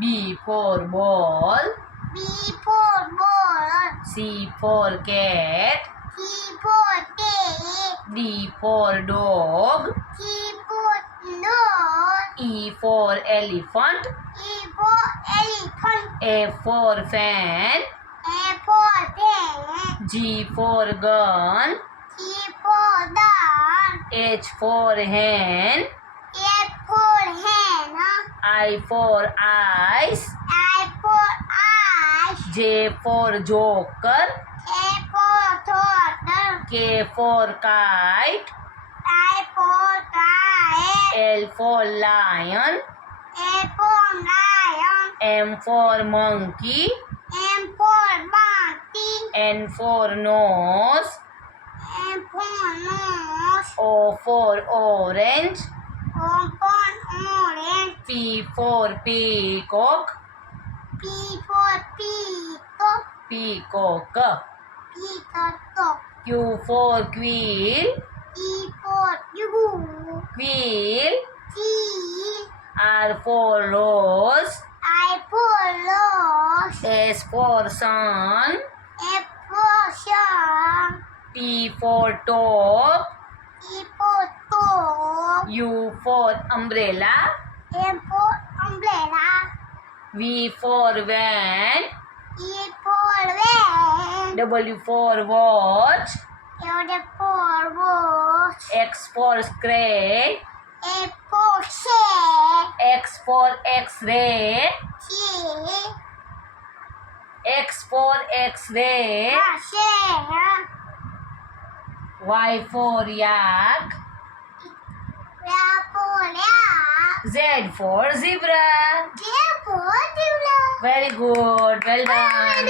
B for ball. B for ball. C for cat. C for cat. D for dog. D for dog. E for elephant. E for elephant. F for fan. A for pen. G for gun. G for dog. H for hen. F for hen. I for eyes. I for eyes. J for joker. K for turtle. K for kite. I for kite. L for lion. A for lion. M for monkey. M for monkey. N for nose. M for nose. O for orange. O for orange. P for peacock. P for peacock. Peacock. Peacock. Q for quail. E for you. Quail. T. R for rose. I for rose. S for sun. F for sun. T for top. E for top. U for umbrella. M for umbrella. V for van. E for van. W for watch. L for watch. X for scratch. A for cat. X for x-ray. T. X for x-ray. Cat. Y for yak. Y for yak. Z for zebra. J for zebra. Very good. Well done.